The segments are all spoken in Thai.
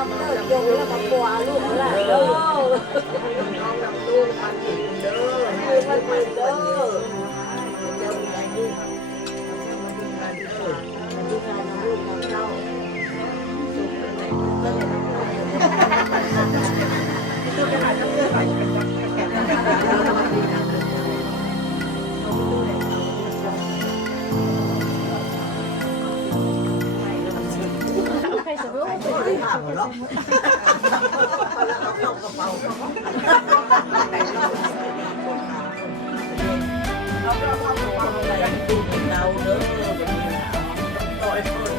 ด็อกเตอร์จงแล้วก็ปัวลูกละเด้อลูกมันเด้อลูกมันเด้อเจ้าใหญ่ลูกดูการลูกของเราสุขเลยดูขนาดนั้นเลยใครสมมติว่าจะได้ผ่านหรอเราเข้ากระเป๋าเราเข้ากระเป๋าอะไรดูเราเด้อต่อยคน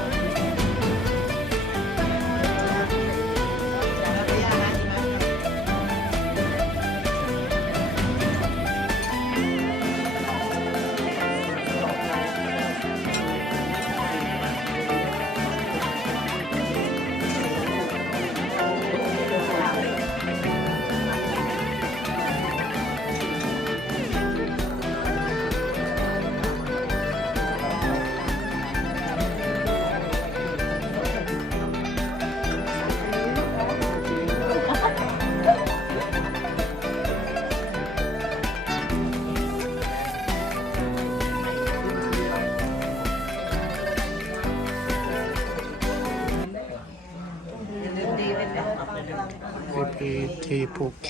พิธีผูกแ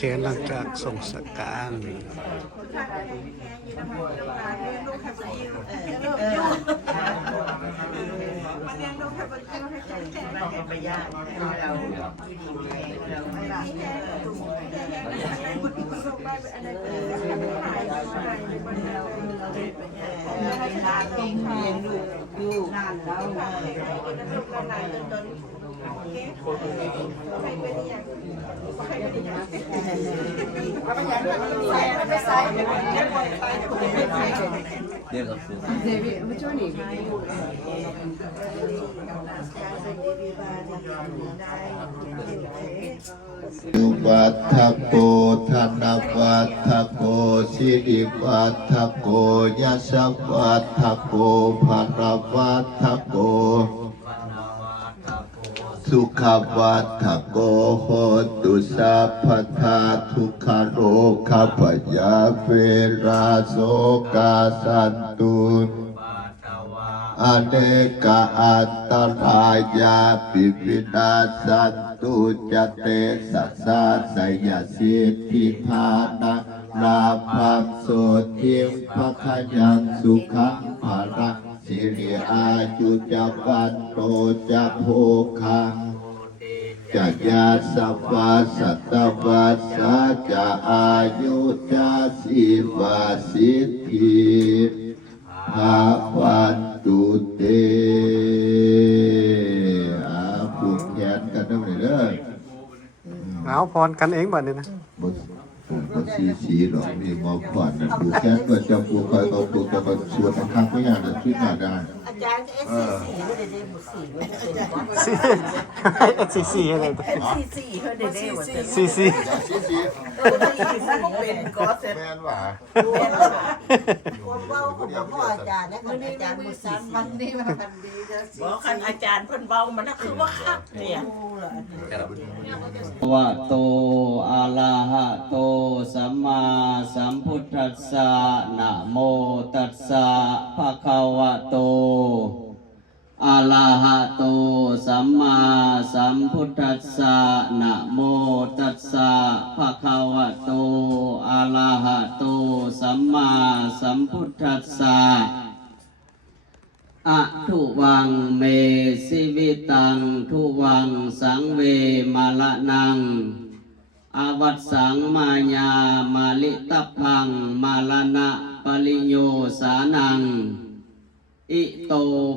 ขนหลังจากส่งสักการสุวัฏฐโกธนวัฏฐโกสิริวัฏฐโกยศวัฏฐโกภรวัฏฐโกสุขวัฏฐโกโหตุสัพพทาทุกขโรคพยาเวราโสกาสันตุอเนกอัตตรายาปิวินาสันตุจเตสัสสะสยสิทธิภานะนาภัสโสทิมภคยังสุขังภาระสิริอายุจวันโตจะโภคังจะยาสัพพสัตตวัสสะจะอายุจะสิวาสิทธิภาวันตุเตผูกแขนกันได้ไหมเด้อเอาพรกันเองบ่เนี่ยนะบสีหรอกมีมอขวัญนะผูกแขนเปิดจำผูกคอยเอาผูกจะมาสวดทางพยานนะช่วยหน้าได้อาจารย์เอสซีก็ได้ได้หมดสี่เลยซีอะไรตัวซีเขาได้ได้หมดซีเป็นก็เสร็จแม่นว่าคนเว้าของพ่ออาจารย์นะคนอาจารย์มุสลิมวันนี้มันดีนะบอกคันอาจารย์เพิ่นเว้ามันน่ะคือว่าคักเนี่ยวะโตอะระหะโตสัมมาสัมพุทธัสสะนะโมตัสสะภะคะวะโตอะระหะโตสัมมาสัมพุทธัสสะนะโมตัสสะภะคะวะโตอะระหะโตสัมมาสัมพุทธัสสะอะทุวังเมสิวิตังทุวังสังเวมาละนังอวัตสังมายามาลิตัพพังมาลนะปริโยสานังอิโต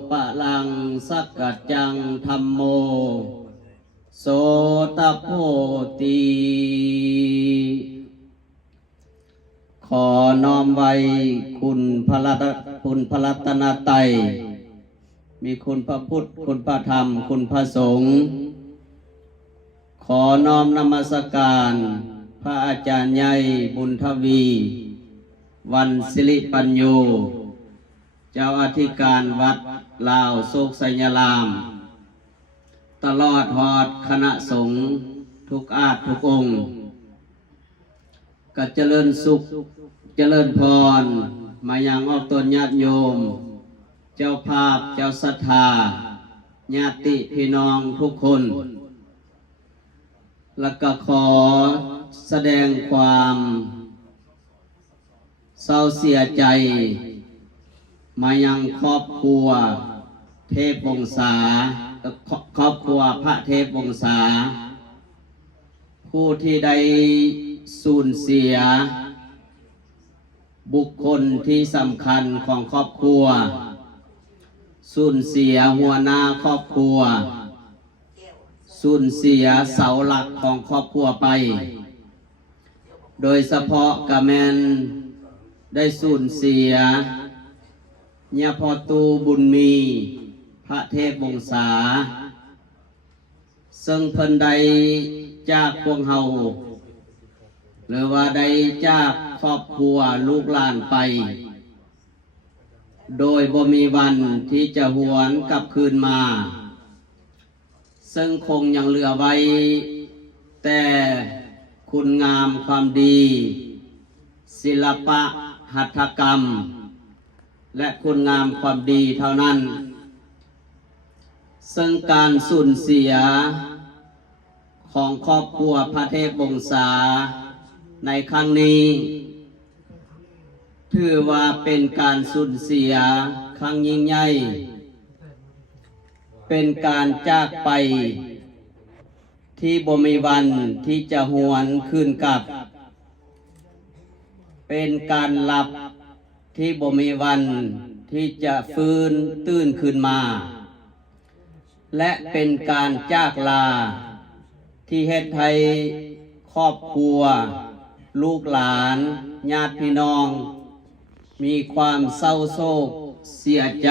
ปะลังสักกัจจังธัมโมโสตโพติขอน้อมไว้คุณพระรัตนตรัยมีคุณพระพุทธคุณพระธรรมคุณพระสงฆ์ขอน้อมนมัสการพระอาจารย์ใหญ่บุญทวีวันศิริปัญโยเจ้าอธิการวัดลาวโศกสัญญาราม ตลอดฮอดคณะสงฆ์ทุกอาจทุกองค์ก็เจริญสุขเจริญพรมายังออกตนญาติโยมเจ้าภาพเจ้าศรัทธาญาติพี่น้องทุกคนแล้วก็ขอแสดงความเศร้าเสียใจมายังครอบครัวเทพวงศาครอบครัวพระเทพวงศาผู้ที่ได้สูญเสียบุคคลที่สำคัญของครอบครัวสูญเสียหัวหน้าครอบครัวสูญเสียเสาหลักของครอบครัวไปโดยเฉพาะกะแมนได้สูญเสียญาพอตูบุญมีพระเทพวงศาซึ่งเพิ่นได้จากพวกเฮาหรือว่าได้จากครอบครัวลูกหลานไปโดยบ่มีวันที่จะหวนกลับคืนมาซึ่งคงยังเหลือไว้แต่คุณงามความดีศิลปะหัตถกรรมและคุณงามความดีเท่านั้นซึ่งการสูญเสียของครอบครัวพระเทพวงศาในครั้งนี้ถือว่าเป็นการสูญเสียครั้งยิ่งใหญ่เป็นการจากไปที่บ่มีวันที่จะหวนคืนกลับเป็นการหลับที่บ่มีวันที่จะฟื้นตื่นขึ้นมาและเป็นการจากลาที่เฮ็ดให้ครอบครัวลูกหลานญาติพี่น้องมีความเศร้าโศกเสียใจ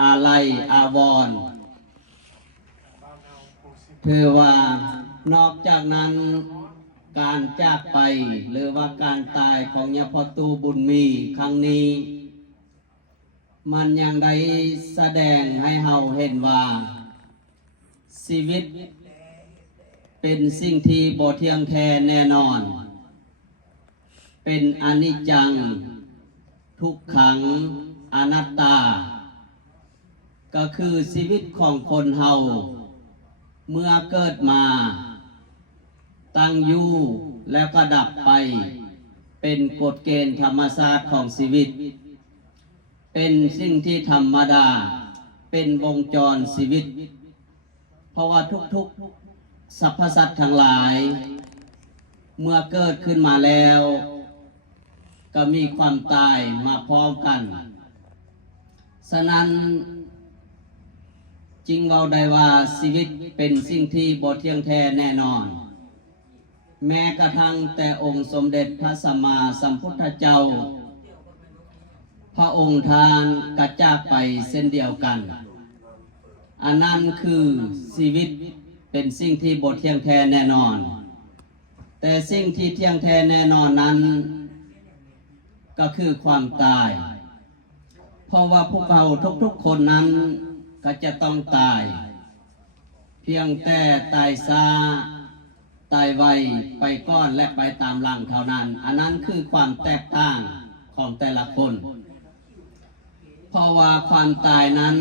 อาลัยอาวรณ์เพื่อว่านอกจากนั้นการจากไปหรือว่าการตายของญาพอตูบุญมีครั้งนี้มันยังได้แสดงให้เฮาเห็นว่าชีวิตเป็นสิ่งที่บ่เที่ยงแท้แน่นอนเป็นอนิจจังทุกขังอนัตตาก็คือชีวิตของคนเฮาเมื่อเกิดมาตั้งอยู่แล้วก็ดับไปเป็นกฎเกณฑ์ธรรมชาติของชีวิตเป็นสิ่งที่ธรรมดาเป็นวงจรชีวิตเพราะว่าทุกๆสรรพสัตว์ทั้งหลายเมื่อเกิดขึ้นมาแล้วก็มีความตายมาพร้อมกันฉะนั้นจึงเราได้ว่าชีวิตเป็นสิ่งที่บ่เที่ยงแท้แน่นอนแม้กระทั่งแต่องค์สมเด็จพระสัมมาสัมพุทธเจ้าพระองค์ทานกระจากไปเส้นเดียวกันอันนั้นคือชีวิตเป็นสิ่งที่บ่เที่ยงแท้แน่นอนแต่สิ่งที่เที่ยงแท้แน่นอนนั้นก็คือความตายเพราะว่าพวกเราทุกๆคนนั้นก็จะต้องตายเพียงแต่ตายช้าตายไวไปก้อนและไปตามหลังเท่านั้นอันนั้นคือความแตกต่างของแต่ละคนเพราะว่าความตายนั้น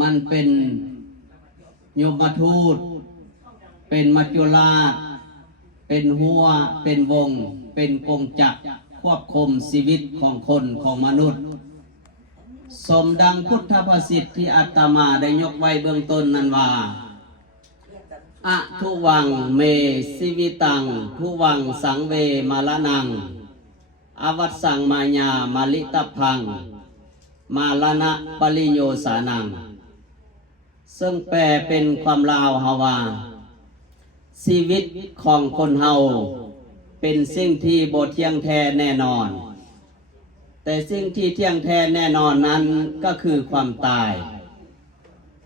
มันเป็นยมทูตเป็นมัจจุราชเป็นหัวเป็นวงเป็นกงจักรควบคุมชีวิตของคนของมนุษย์สมดังพุทธภาษิตที่อาตมาได้ยกไว้เบื้องต้นนั้นว่าอะทุวังเมสิวิตังทุวังสังเวมาละนังอวัตสังมายามาลิตพังมาลนะปริโยสานังซึ่งแปลเป็นความลาวเฮาว่าชีวิตของคนเฮาเป็นสิ่งที่บ่เที่ยงแท้แน่นอนแต่สิ่งที่เที่ยงแท้แน่นอนนั้นก็คือความตาย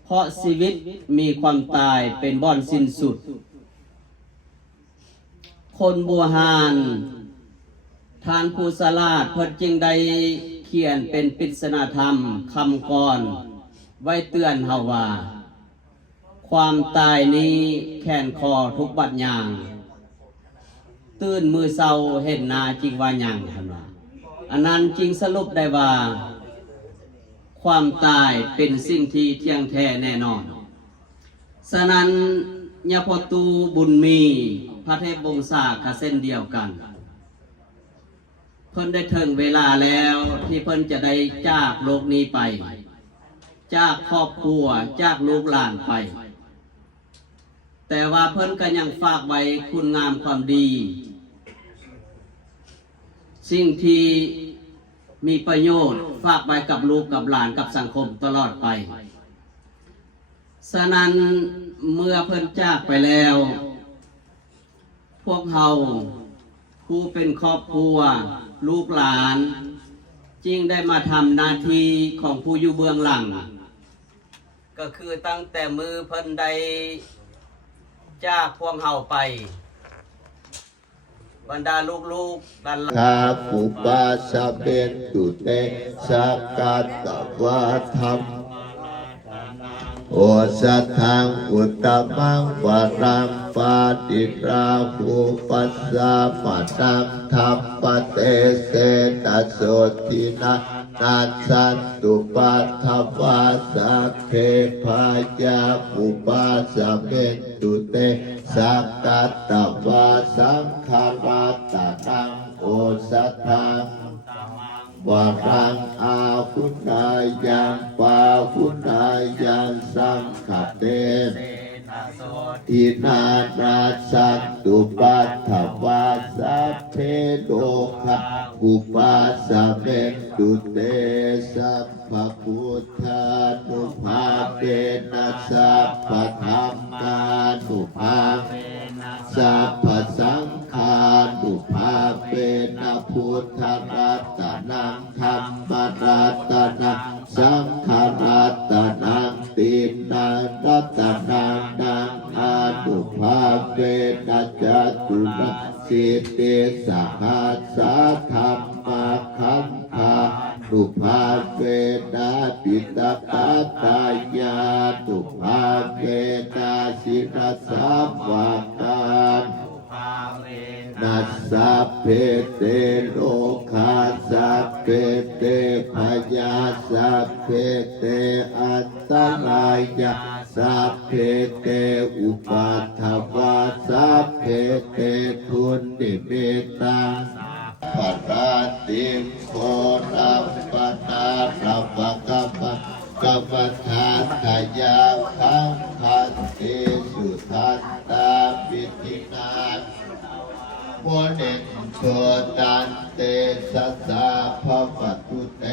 เพราะชีวิตมีความตายเป็นบ่อนสิ้นสุดคนบัวหานทานภูสลาดเพิ่นจึงได้เขียนเป็นปริศนาธรรมคำกรไว้เตือนเฮาว่า ความตายนี้แขนคอทุกบัดย่าง ตื่นมือเศร้าเห็นหน้าจริงว่าหยังท่านว่าอันนั้นจริงสรุปได้ว่า ความตายเป็นสิ่งที่เที่ยงแท้แน่นอนฉะนั้นยาพอตูบุญมีพระเทพวงศาก็เส้นเดียวกันเพิ่นได้ถึงเวลาแล้วที่เพิ่นจะได้จากโลกนี้ไปจากครอบครัวจากลูกหลานไปแต่ว่าเพิ่นก็ยังฝากไว้คุณงามความดีสิ่งที่มีประโยชน์ฝากไว้กับลูกกับหลานกับสังคมตลอดไปฉะนั้นเมื่อเพิ่นจากไปแล้วพวกเราผู้เป็นครอบครัวลูกหลานจึงได้มาทำหน้าที่ของผู้อยู่เบื้องหลังก็คือตั้งแต่มือเพิ่นได้จากพวกเราไปบรรดาลูกๆบรรดา ข้าปุปาสะเบนตุเตสักกาตวะธรรมโอสัทธังอุตตมังวารังปาติราภูปัสสะปัตตังธรรมปเตเสตัสโสทินะนาสันตุปัฏฐวาสัพเพพายาปุปาสะเบนตุเตสักกาตวะสังขารัตตังโอสัทธังวารังอาหุนายังปาหุนายังสังขเตทินานาสันตุปัฏฐวาสัพเพโลกะอุปาสะเมตุเตสัพพพุทธานุภาเวนัสสัพพธรรมานุภาเวนัสสัพพสังฆานุภาเวนะพุทธรัตนังธรรมรัตนังสังฆรัตนังตินังรัตนังนังอานุภาเวนะจัตุรสิทธิสหัสสะธรรมขันธานุภาเวนะปิตปัตตายานุภาเวนะสิรสัพวาการนัสสัพเพเตโลกาสัพเพเตพยาสัพเพเตอัตตรายาสัพเพเตอุปัฏฐวาสัพเพเตทุนนิมิตังปัตตาติโครัมปนารัมปะกัมปะกัมปะทานขยาขังขันติสุทันตาปิตินาโมเนโชตันเตสัสสะภวัตุเต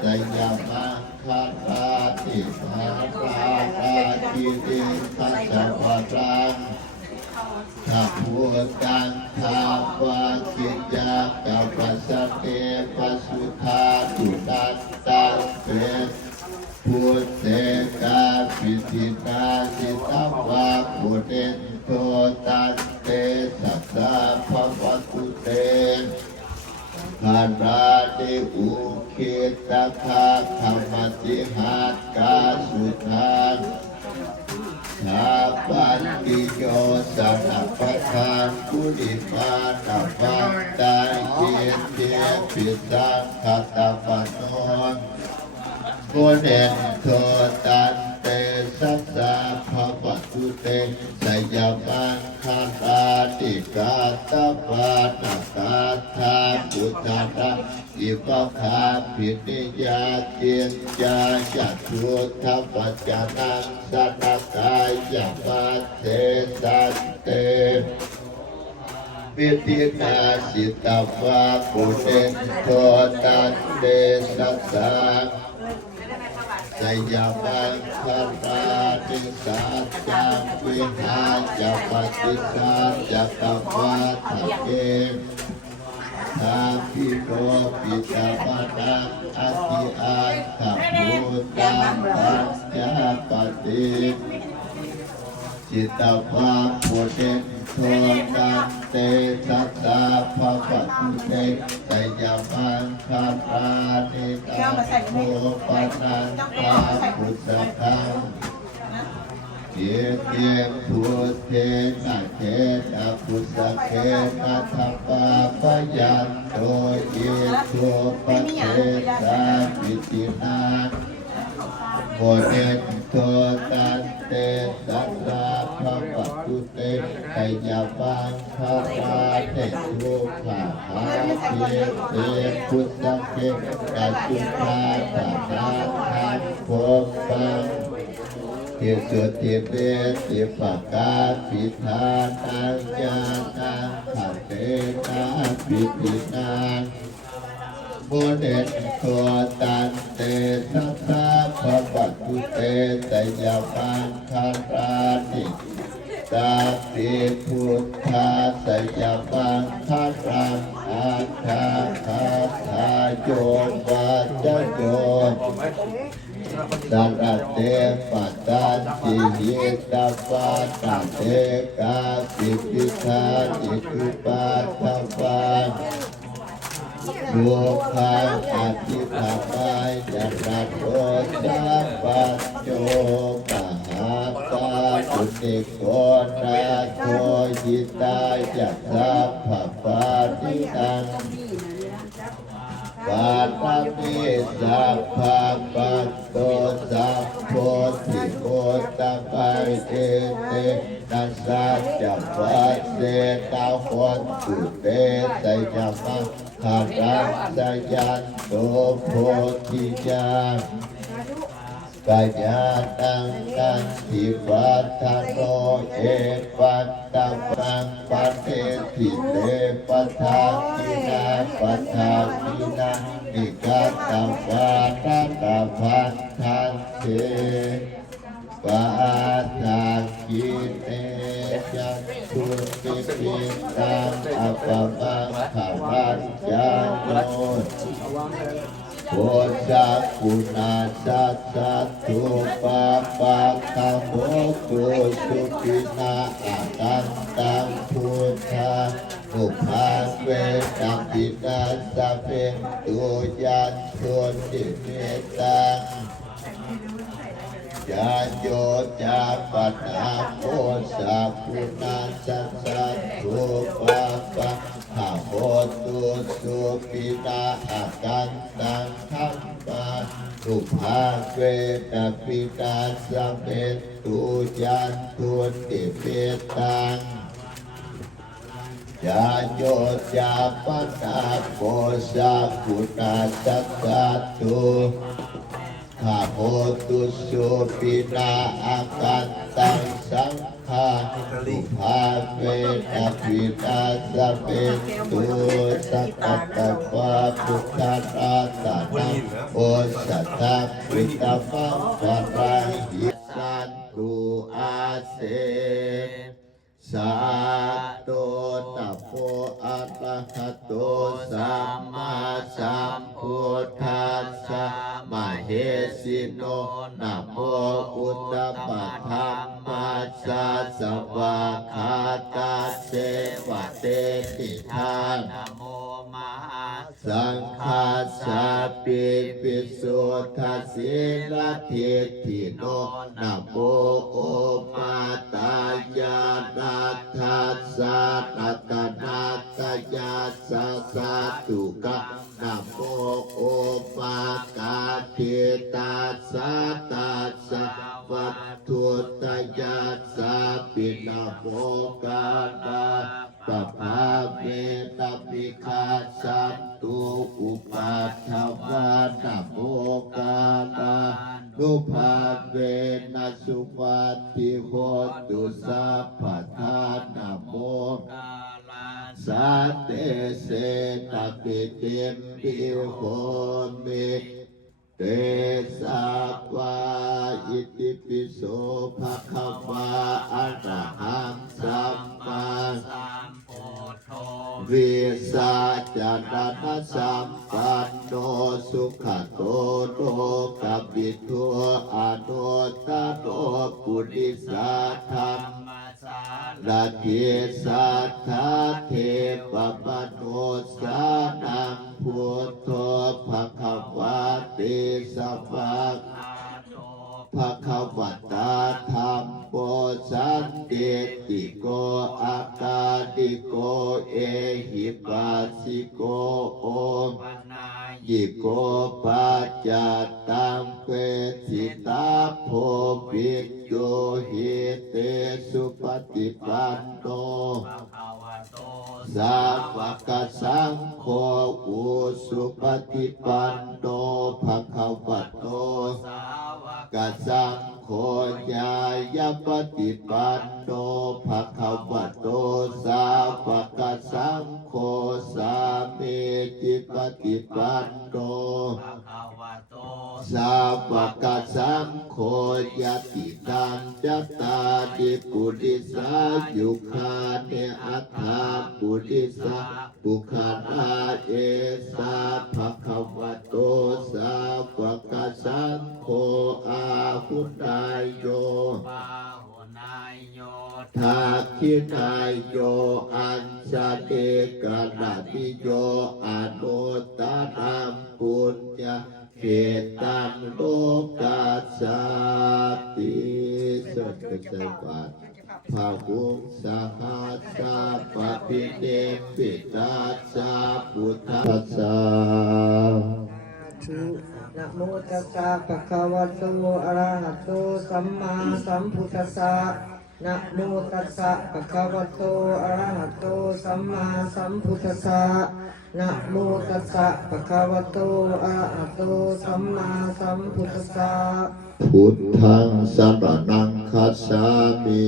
สยามังคาราติภาราราคิริทัสสะวะรังทัพพุตังทาวาคิจากัปปัสสะเตปัสสุธาตุนันตังเปพุทเตกาปิตินาสิตาวะโมเนโชตันเตสัสสะภวัตุเตหาราติอุคิตะคาธรรมติหารกาสุทานชาปันติโยสัพพะทานกุลิมานาปัตตาเยเทปิสังคตปะโนโมเนโทตันเตสัสสะภวัตุเตสยามังคาราติกาตปานาคาธาพุทธะอิปะคาภินิยาเตียนจายัตถุทัพปัจจานังสันกายามาเทสันเตปิตินาสิตาวะปุเรนโทตันเตสัสสะสยามังคาราติสัจจังวิหาจัปฏิสัจจักวัฏเกทาพิโรปิตาปนังอธิอัตถพุทธังปัญญาปฏิจิตตวะโพเดนโทตันเตสัสสะภวัตุเตสยามังคารานิตาโมปนังตาพุทธัง เยเตพุทเทนะเทนะพุทธเทนะทัพพะปะยันโตเยสุปะเทสาปิตินาโมเดนโตตันเตสัสสะพระปัจจุเตไตยาบังพระราเตทุกขาหาเยเตพุทธเกตัจจุตาตาทันโพปังเทสุติเปติปะกาปิธานังญาณังขันเตนะปิตินังโมเดนโตตันเตสัสสะภะปัจจุเตไตยาปังคารานิตาปิพุทธาไตยาปังคารังอาคาคาทาโยวัจจโยสัรเตปัตตันติหิตาปาตันเตกาปิปิธาจิตุปัตตาปังดูขังอธิภาคายจักรโตสัพพัญโยปหาตาสุติโกนาโทยิตาจักสัพพะปาติตังปาตามิสัพพะปัตโตสัพโพธิโกตปัยเอเตนัสสัจจะปัสเสตาหนตุเตไตยะมังคารังสยันโตโพธิญาณกัจญาตังตันทิปัฏฐานโนเอปัตตะปังปัตเตติเตปัฏฐานินาปัฏฐานินานิกัตตะปาตะตะพันธันเตปาทาคิเตจักขุติปิตังอัปปมังขวัญญาโนโพธิกุณาสัสสัตถุปาปะคะโมกุสุปินาอาตันตังพุทธานุภาเวตังปินาสะเพตุยันโทติเมตังยาโยจาปัตตาโมสัพพุนาสัสสัตถุปาปะคะโมตุสุปินาอากันตังธัมมานุภาเวตังปินาสะเพตุยันโทติเมตังยาโยจาปัตตาโมสัพพุนาสัสสัตถุข้าโพตุสุปินาอากันตังสังฆานุภาเวนะปินาสะเปตุสักกัปปะพุทธาราตานังโอสัตตะวิตามังวาราหิสันตุอาเสสาโตนะโมอะระหะโตสัมมาสัมพุทธัสสะมะเหสิโนนะโมอุตตปะธัมมัสสะสวากขาตาเสวะเตติทานะโมมหาสังฆัสสะปิปิสุทธัสสิลทิฏฐิโนนะโมโอมาตายานาทัสสะนัตนาตยาสัสสะตุกะนะโมโอปากาทิตัสสะตัสสะวัตถุตยาสัพพินะโมกาณาปะภาเวตปิฆาสันตุอุปัฏฐวานะโมกาณานุภาเวนะสุปัตติโหตุสัพพทานะโมสัตเตเสตปิติมปิโหมิเตสัพวาอิติปิโสภะคะวะอะระหังสัมมาสัมพุทโธวิสาจารณสัมปันโนสุขโตโลกบิทุอนุตตโตปุริสาธรรมนาทิสัทธาเทปมโนสานังพุทโธภควาติสัพพะภควตาธัมโม สันเตติโกอากาติโกเอหิปัสสิโกโอมยิโกปัจจัตตังเวทิตาโพวิจโยหิเตสุปฏิปันโนสาวกสังโฆอุสุปฏิปันโนภะคะวะโตกัสสังโฆญายปฏิปันโนภะคะวะโตสาวกสังโฆสามีจิปฏิปันโนสาวกสังโฆยติตังจัตตาดิปุริสายุคาเนอัตถาปุริสาปุคาราเอสาภะคะวะโตสาวกสังโฆอาหุนายโยทักขินายโยอัญชาเตกะนาติโยอนุตตรังปุญญาเขตังโลกัสสติสัจจะปัตภาวุงสหัสสะปะปิเนปิตาสะพุทธัสสะนะโมตัสสะภะคะวะโตอะระหะโตสัมมาสัมพุทธัสสะนะโมตัสสะภะคะวะโตอะระหะโตสัมมาสัมพุทธัสสะนะโมตัสสะภะคะวะโตอะระหะโตสัมมาสัมพุทธัสสะพุทธังสรณังคัจฉามิ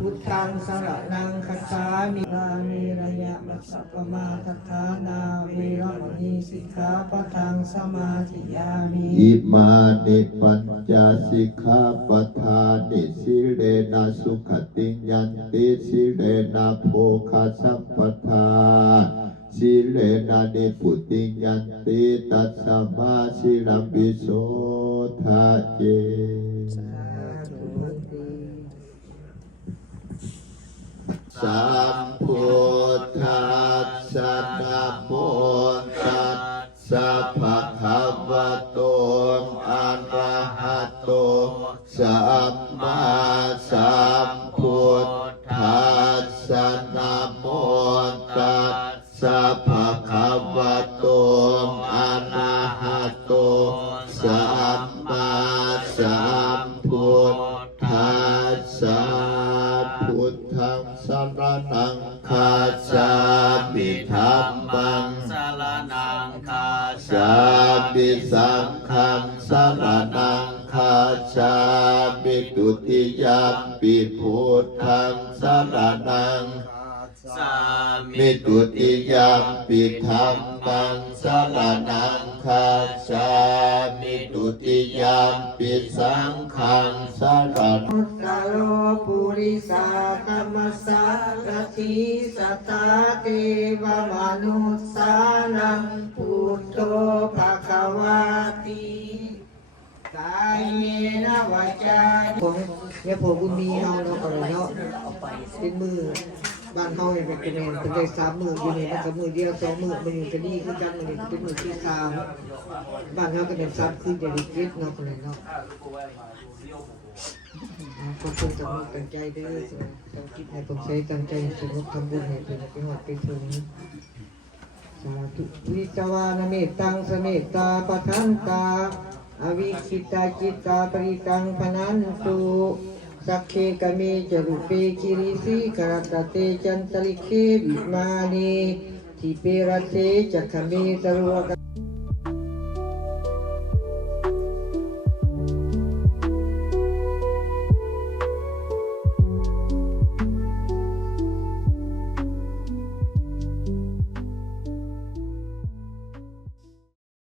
พุทธังสรณังคัจฉามิลามิระยะมัสสะปะมาทัฏฐานาเวรมณีสิกขาปะทังสมาธิยามิ อิมานิปัญจสิกขาปทานิสิเรนะสุขติยันติสิเรนะโภคสัมปทาสิเรนะนิพุติยันติตัสสมาสิลัมปิโสทาเจสัมพุทธัสสะนะโมตัสสะภะคะวะโตอะระหะโตสัมมาสัมพุทธัสสะนะโมตัสสะภะคะวะโตอะระหะโตสัมมาสัมพุทธัสสะพุทธังสรณังคัจฉามิธัมมังสรณังคัจฉามิสังฆังสรณังคัจฉามิตุติยมปิพุทธังสรณังมิตุติยมปิธัมมังสรณังคัจฉามิตุติยมปิสังฆังสรณัง พุทธโลปุริสาธัมมัสสารทิสัตตาเทวมนุสสานังพุทโธภควาติกายเมนะวาจาของเนี่ยพอบุญมีเฮาเนาะอะไรเนาะเป็นมือบ้านเฮาเนี่ยเป็นเป็นได้3 มื้ออยู่นี่มันก็มื้อเดียว2 มื้อมันก็ดีคือกันมันเป็นมื้อที่3บ้านเฮาก็ได้3คืนได้เก็บเนาะอะไรเนาะขอบคุณกับมือตั้งใจเด้อต้องคิดให้ผมใช้ตั้งใจสนุกทำบุญให้เป็นไปหอดไปถึงสาธุวิจวานเมตตังสเมตตาปะทันตาอวิคิตาจิตตาปริตังพนันตุสักเคกเมจรุเปคิริสีกรัตเตจันตลิเควิมานีทิเปรเตจักขเมตรุวก